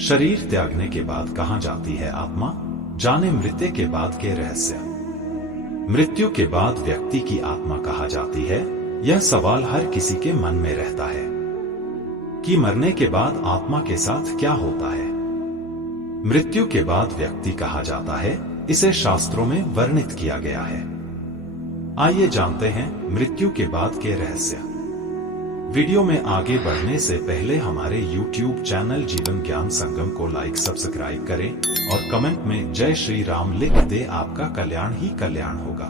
शरीर त्यागने के बाद कहां जाती है आत्मा? जाने मृत्यु के बाद के रहस्य। मृत्यु के बाद व्यक्ति की आत्मा कहां जाती है? यह सवाल हर किसी के मन में रहता है कि मरने के बाद आत्मा के साथ क्या होता है। मृत्यु के बाद व्यक्ति कहां जाता है, इसे शास्त्रों में वर्णित किया गया है। आइए जानते हैं मृत्यु के बाद के रहस्य। वीडियो में आगे बढ़ने से पहले हमारे YouTube चैनल जीवन ज्ञान संगम को लाइक सब्सक्राइब करें और कमेंट में जय श्री राम लिख दे। आपका कल्याण ही कल्याण होगा।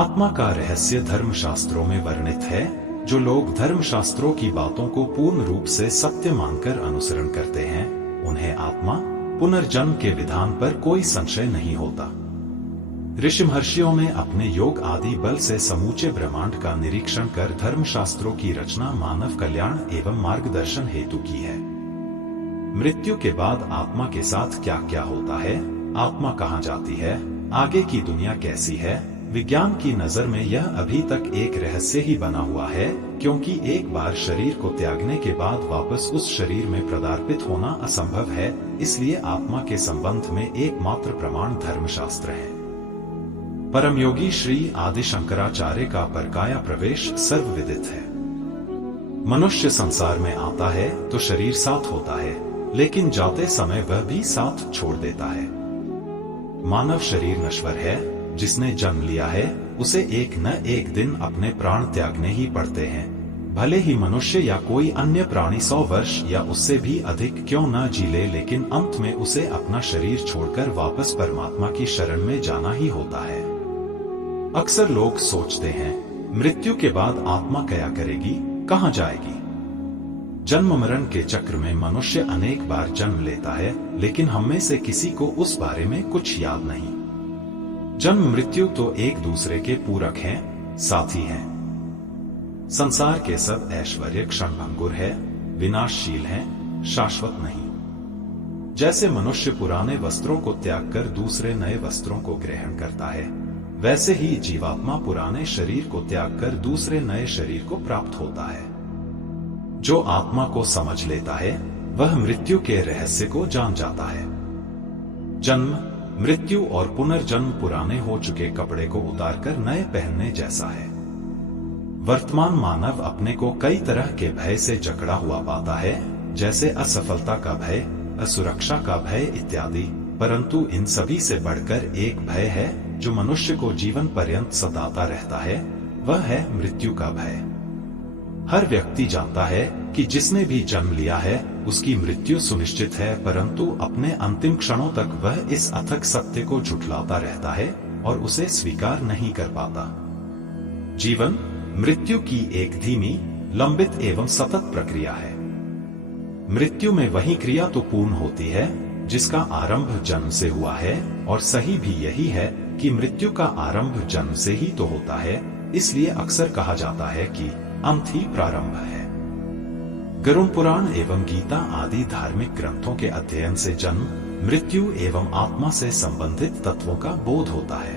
आत्मा का रहस्य धर्मशास्त्रों में वर्णित है। जो लोग धर्मशास्त्रों की बातों को पूर्ण रूप से सत्य मानकर अनुसरण करते हैं, उन्हें आत्मा पुनर्जन्म के विधान पर कोई संशय नहीं होता। ऋषि महर्षियों ने अपने योग आदि बल से समूचे ब्रह्मांड का निरीक्षण कर धर्मशास्त्रों की रचना मानव कल्याण एवं मार्गदर्शन हेतु की है। मृत्यु के बाद आत्मा के साथ क्या क्या होता है, आत्मा कहां जाती है, आगे की दुनिया कैसी है, विज्ञान की नजर में यह अभी तक एक रहस्य ही बना हुआ है, क्योंकि एक बार शरीर को त्यागने के बाद वापस उस शरीर में पदार्पित होना असंभव है। इसलिए आत्मा के संबंध में एकमात्र प्रमाण धर्मशास्त्र है। परम योगी श्री आदि शंकराचार्य का परकाया प्रवेश सर्वविदित है। मनुष्य संसार में आता है तो शरीर साथ होता है, लेकिन जाते समय वह भी साथ छोड़ देता है। मानव शरीर नश्वर है। जिसने जन्म लिया है उसे एक न एक दिन अपने प्राण त्यागने ही पड़ते हैं। भले ही मनुष्य या कोई अन्य प्राणी 100 वर्ष या उससे भी अधिक क्यों न जी ले, लेकिन अंत में उसे अपना शरीर छोड़कर वापस परमात्मा की शरण में जाना ही होता है। अक्सर लोग सोचते हैं, मृत्यु के बाद आत्मा क्या करेगी, कहां जाएगी? जन्म मरण के चक्र में मनुष्य अनेक बार जन्म लेता है, लेकिन हम में से किसी को उस बारे में कुछ याद नहीं। जन्म मृत्यु तो एक दूसरे के पूरक हैं, साथी हैं। संसार के सब ऐश्वर्य क्षणभंगुर है, विनाशशील हैं, शाश्वत नहीं। जैसे मनुष्य पुराने वस्त्रों को त्याग कर दूसरे नए वस्त्रों को ग्रहण करता है, वैसे ही जीवात्मा पुराने शरीर को त्याग कर दूसरे नए शरीर को प्राप्त होता है। जो आत्मा को समझ लेता है वह मृत्यु के रहस्य को जान जाता है। जन्म मृत्यु और पुनर्जन्म पुराने हो चुके कपड़े को उतारकर नए पहनने जैसा है। वर्तमान मानव अपने को कई तरह के भय से जकड़ा हुआ पाता है, जैसे असफलता का भय, असुरक्षा का भय इत्यादि। परंतु इन सभी से बढ़कर एक भय है जो मनुष्य को जीवन पर्यंत सताता रहता है, वह है मृत्यु का भय। हर व्यक्ति जानता है कि जिसने भी जन्म लिया है उसकी मृत्यु सुनिश्चित है, परंतु अपने अंतिम क्षणों तक वह इस अथक सत्य को झुठलाता रहता है और उसे स्वीकार नहीं कर पाता। जीवन मृत्यु की एक धीमी, लंबित एवं सतत प्रक्रिया है। मृत्यु में वही क्रिया तो पूर्ण होती है जिसका आरंभ जन्म से हुआ है, और सही भी यही है कि मृत्यु का आरंभ जन्म से ही तो होता है। इसलिए अक्सर कहा जाता है कि अंत ही प्रारंभ है। गरुड़ पुराण एवं गीता आदि धार्मिक ग्रंथों के अध्ययन से जन्म, मृत्यु एवं आत्मा से संबंधित तत्वों का बोध होता है।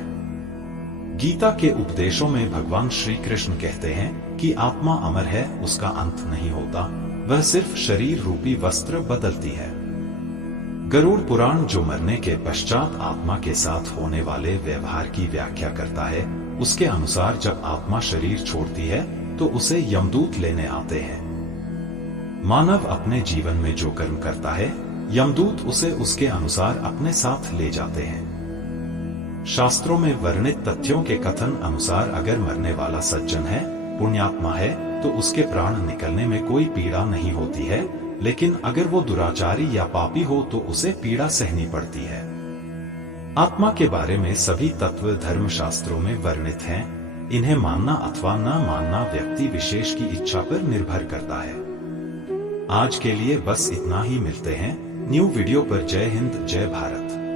गीता के उपदेशों में भगवान श्री कृष्ण कहते हैं कि आत्मा अमर है, उसका अंत नहीं होता, वह सिर्फ शरीर रूपी वस्त्र बदलती है। गरुड़ पुराण जो मरने के पश्चात आत्मा के साथ होने वाले व्यवहार की व्याख्या करता है, उसके अनुसार जब आत्मा शरीर छोड़ती है तो उसे यमदूत लेने आते हैं। मानव अपने जीवन में जो कर्म करता है, यमदूत उसे उसके अनुसार अपने साथ ले जाते हैं। शास्त्रों में वर्णित तथ्यों के कथन अनुसार अगर मरने वाला सज्जन है, पुण्यात्मा है, तो उसके प्राण निकलने में कोई पीड़ा नहीं होती है, लेकिन अगर वो दुराचारी या पापी हो तो उसे पीड़ा सहनी पड़ती है। आत्मा के बारे में सभी तत्व धर्मशास्त्रों में वर्णित हैं। इन्हें मानना अथवा न मानना व्यक्ति विशेष की इच्छा पर निर्भर करता है। आज के लिए बस इतना ही। मिलते हैं न्यू वीडियो पर। जय हिंद, जय भारत।